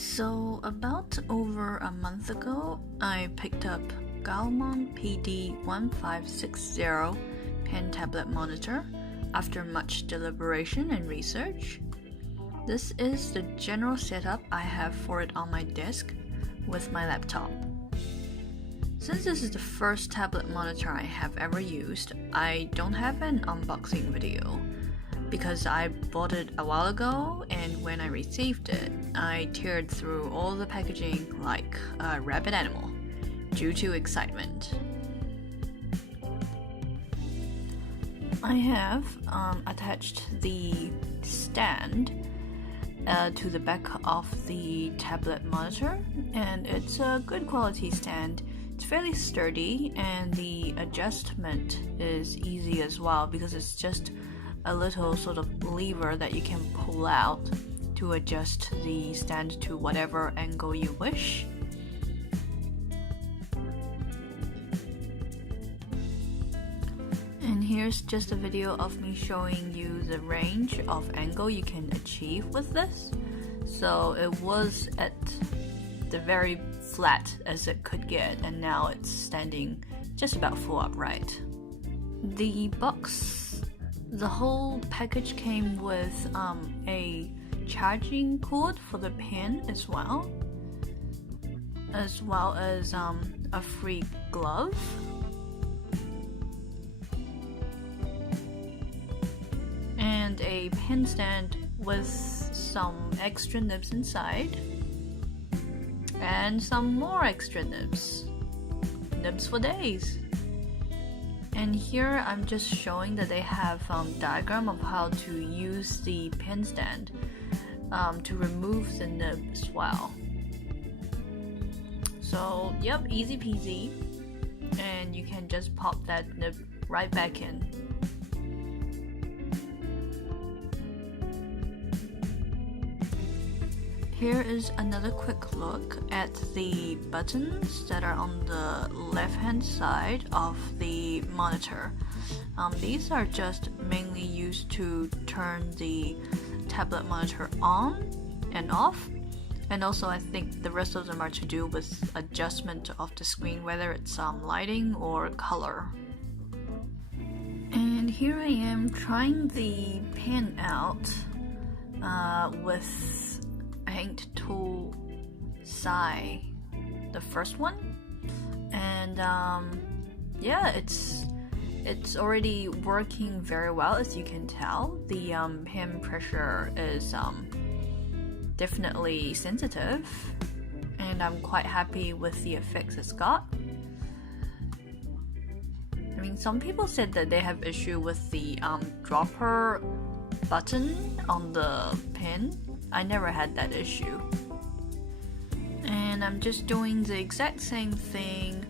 So about over a month ago, I picked up GAOMON PD1560 pen tablet monitor after much deliberation and research. This is the general setup I have for it on my desk with my laptop. Since this is the first tablet monitor I have ever used, I don't have an unboxing video because I bought it a while ago, and when I received it, I teared through all the packaging like a rabid animal due to excitement. I have attached the stand to the back of the tablet monitor, and it's a good quality stand. It's fairly sturdy, and the adjustment is easy as well because it's just a little sort of lever that you can pull out to adjust the stand to whatever angle you wish. And here's just a video of me showing you the range of angle you can achieve with this. So it was at the very flat as it could get, and now it's standing just about full upright. The whole package came with a charging cord for the pen as well as a free glove. And a pen stand with some extra nibs inside, and some more extra nibs for days. And here I'm just showing that they have diagram of how to use the pen stand to remove the nib as well. So yep, easy peasy, and you can just pop that nib right back in. Here is another quick look at the buttons that are on the left-hand side of the monitor. These are just mainly used to turn the tablet monitor on and off, and also I think the rest of them are to do with adjustment of the screen, whether it's lighting or color. And here I am trying the pen out with paint tool Sai, the first one, and yeah, it's already working very well. As you can tell, the pen pressure is definitely sensitive, and I'm quite happy with the effects it's got. I mean, some people said that they have issue with the dropper button on the pen. I never had that issue. And I'm just doing the exact same thing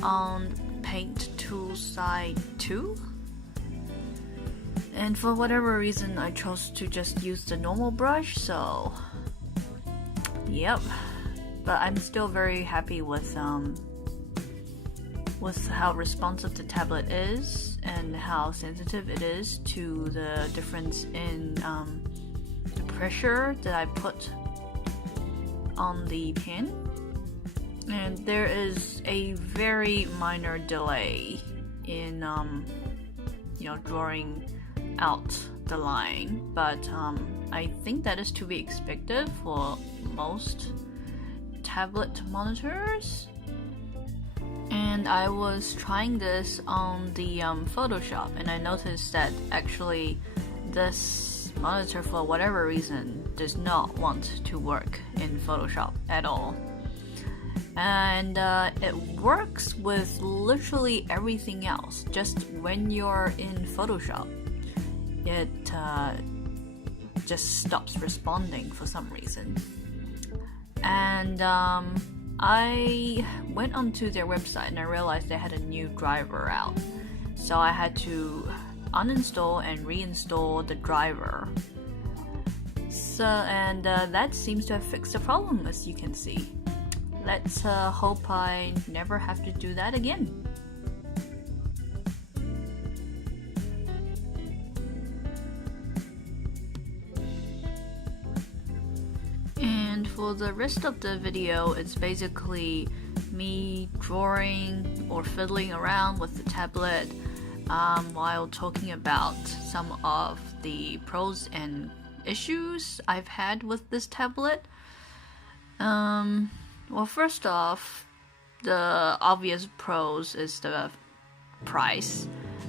on Paint Tool Side 2. And for whatever reason, I chose to just use the normal brush, so yep. But I'm still very happy with how responsive the tablet is and how sensitive it is to the difference in the pressure that I put on the pen. And there is a very minor delay in drawing out the line, but I think that is to be expected for most tablet monitors. And I was trying this on the Photoshop, and I noticed that actually this monitor, for whatever reason, does not want to work in Photoshop at all. And it works with literally everything else. Just when you're in Photoshop, it just stops responding for some reason. And I went onto their website and I realized they had a new driver out. So I had to uninstall and reinstall the driver. So, and that seems to have fixed the problem, as you can see. Let's hope I never have to do that again. And for the rest of the video, it's basically me drawing or fiddling around with the tablet while talking about some of the pros and issues I've had with this tablet. Well, first off, the obvious pros is the price.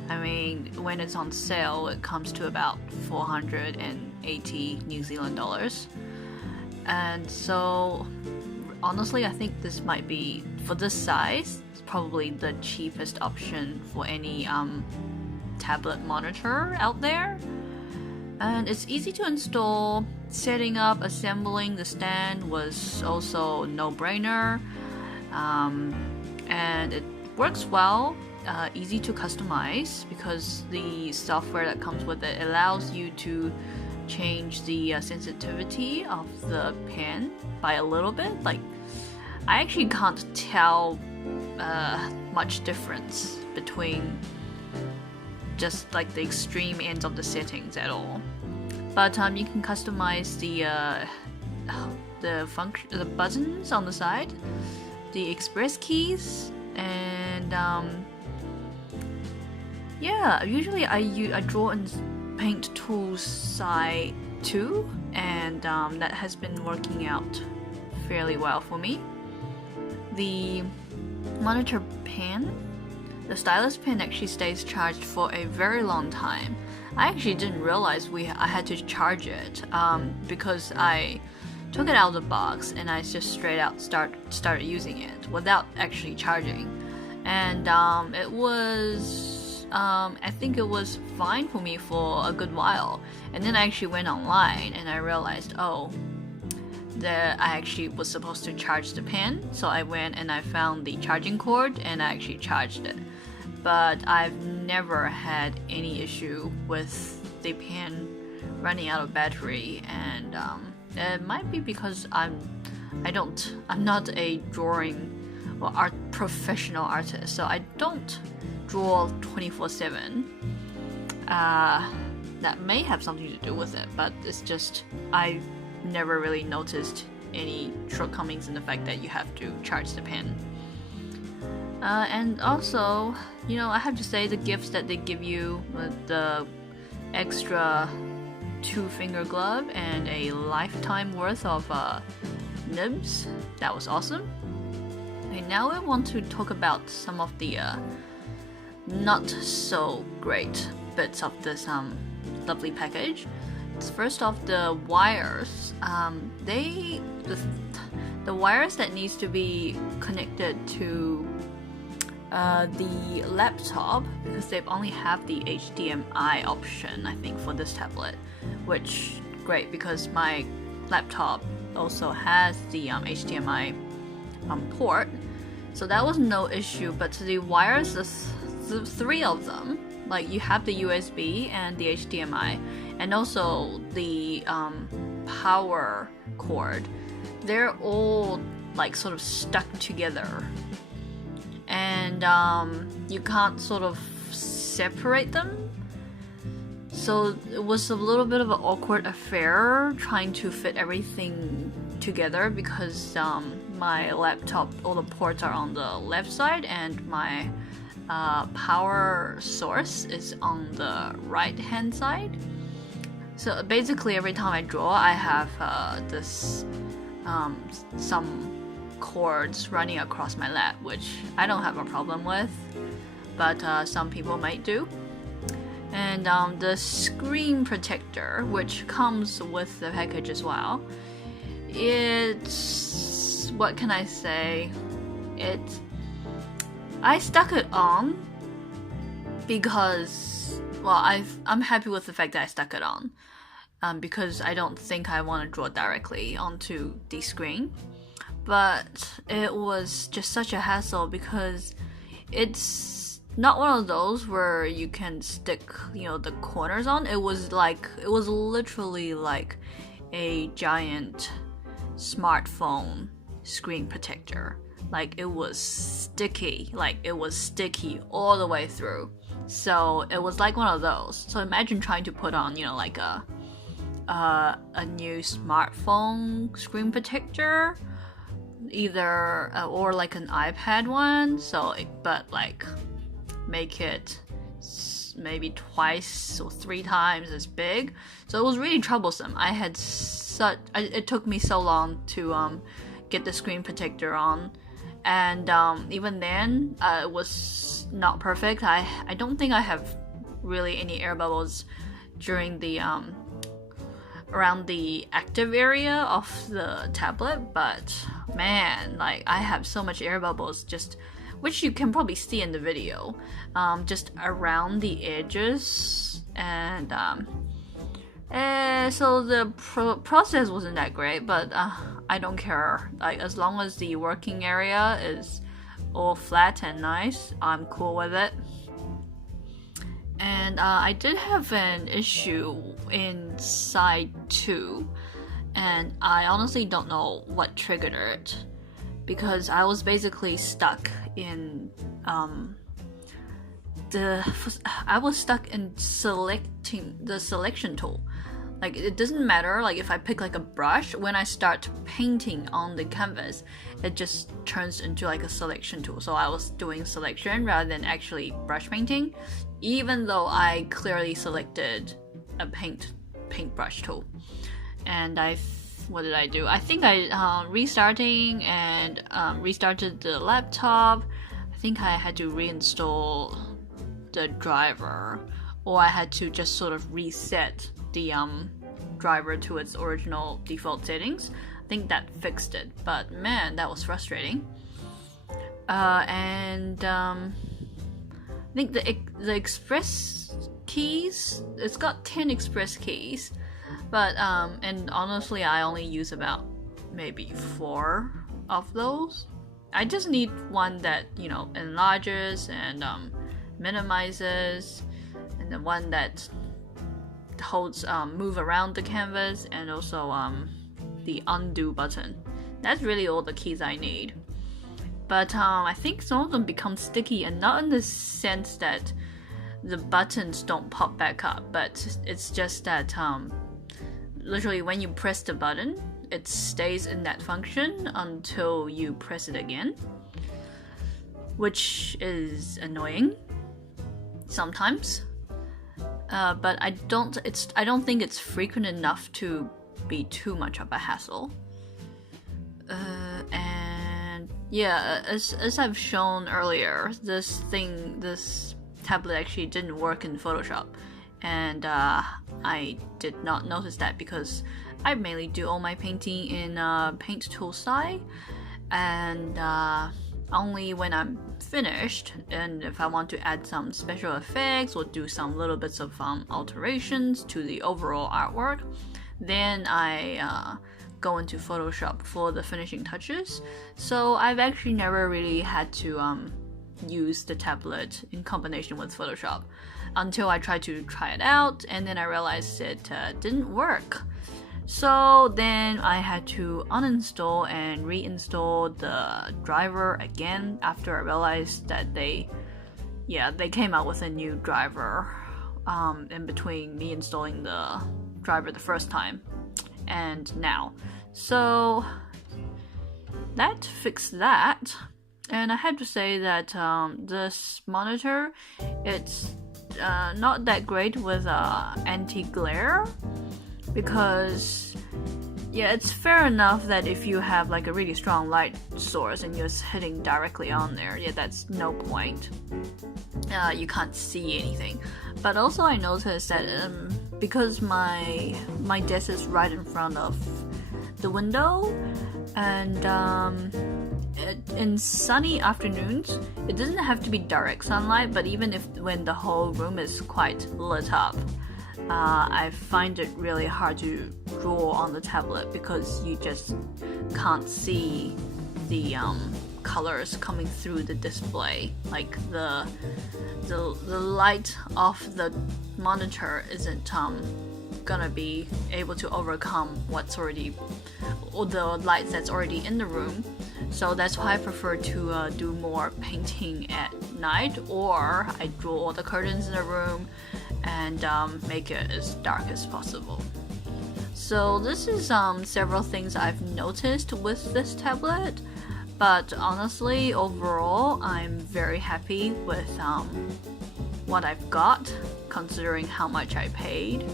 I mean, when it's on sale, it comes to about 480 New Zealand dollars. And so, honestly, I think this might be, for this size, probably the cheapest option for any tablet monitor out there. And it's easy to install. Setting up, assembling the stand was also no-brainer. And it works well. Easy to customize because the software that comes with it allows you to change the sensitivity of the pen by a little bit. Like, I actually can't tell much difference between just like the extreme ends of the settings at all. But you can customize the buttons on the side, the express keys, and yeah, usually I draw in Paint Tools Side 2, and that has been working out fairly well for me. The monitor pen, the stylus pen actually stays charged for a very long time. I actually didn't realize I had to charge it because I took it out of the box and I just straight out started using it without actually charging, and it was I think it was fine for me for a good while. And then I actually went online and I realized, that I actually was supposed to charge the pen. So I went and I found the charging cord and I actually charged it. But I've never had any issue with the pen running out of battery, and it might be because I'm not a drawing or professional artist, so I don't draw 24/7. That may have something to do with it, but it's just I've never really noticed any shortcomings in the fact that you have to charge the pen. And also, I have to say the gifts that they give you with the extra 2-finger glove and a lifetime worth of nibs, that was awesome. Okay, now I want to talk about some of the not so great bits of this lovely package. First off, the wires. The wires that needs to be connected to the laptop, because they only have the HDMI option, I think, for this tablet, which great because my laptop also has the HDMI port, so that was no issue. But the wires, the 3 of them, like you have the USB and the HDMI and also the power cord, they're all like sort of stuck together, and you can't sort of separate them. So it was a little bit of an awkward affair trying to fit everything together because my laptop, all the ports are on the left side and my power source is on the right hand side. So basically every time I draw I have some cords running across my lap, which I don't have a problem with, but some people might do. And the screen protector, which comes with the package as well, it's, what can I say, I stuck it on because, well, I'm happy with the fact that I stuck it on, because I don't think I want to draw directly onto the screen. But it was just such a hassle because it's not one of those where you can stick, the corners on. It was literally like a giant smartphone screen protector. Like it was sticky all the way through. So it was like one of those. So imagine trying to put on, like a a new smartphone screen protector, either or like an iPad one. But like make it maybe twice or 3 times as big. So it was really troublesome. It took me so long to get the screen protector on, and even then it was not perfect. I don't think I have really any air bubbles during the around the active area of the tablet, but man, like I have so much air bubbles, just which you can probably see in the video, just around the edges, and so the process wasn't that great, but I don't care. Like as long as the working area is all flat and nice, I'm cool with it. And I did have an issue in side 2, and I honestly don't know what triggered it, because I was basically stuck in selecting the selection tool. Like it doesn't matter, like if I pick like a brush, when I start painting on the canvas, it just turns into like a selection tool. So I was doing selection rather than actually brush painting, even though I clearly selected a paintbrush tool. And what did I do? I think I restarted the laptop. I think I had to reinstall the driver, or I had to just sort of reset the driver to its original default settings. I think that fixed it, but man, that was frustrating. And I think the express keys, it's got 10 express keys, but and honestly I only use about maybe 4 of those. I just need one that, you know, enlarges and minimizes, and the one that holds move around the canvas, and also the undo button. That's really all the keys I need. But I think some of them become sticky, and not in the sense that the buttons don't pop back up, but it's just that literally when you press the button, it stays in that function until you press it again, which is annoying sometimes. But I don't think it's frequent enough to be too much of a hassle. And yeah, as I've shown earlier, this tablet actually didn't work in Photoshop, and I did not notice that because I mainly do all my painting in Paint Tool style, and only when I'm finished, and if I want to add some special effects or do some little bits of alterations to the overall artwork, then I go into Photoshop for the finishing touches. So I've actually never really had to use the tablet in combination with Photoshop until I tried to try it out, and then I realized it didn't work. So then I had to uninstall and reinstall the driver again after I realized that they came out with a new driver in between me installing the driver the first time and now. So that fixed that, and I had to say that this monitor, it's not that great with anti-glare, because yeah, it's fair enough that if you have like a really strong light source and you're hitting directly on there, yeah, that's no point. You can't see anything. But also I noticed that because my desk is right in front of the window, and in sunny afternoons, it doesn't have to be direct sunlight, but even when the whole room is quite lit up, I find it really hard to draw on the tablet because you just can't see the colors coming through the display. Like the light of the monitor isn't gonna be able to overcome what's already, or the light that's already in the room. So that's why I prefer to do more painting at night, or I draw all the curtains in the room and make it as dark as possible. So this is several things I've noticed with this tablet, but honestly, overall, I'm very happy with what I've got, considering how much I paid.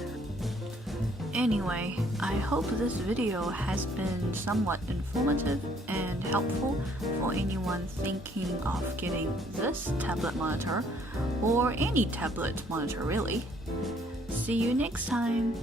Anyway, I hope this video has been somewhat informative and helpful for anyone thinking of getting this tablet monitor, or any tablet monitor really. See you next time!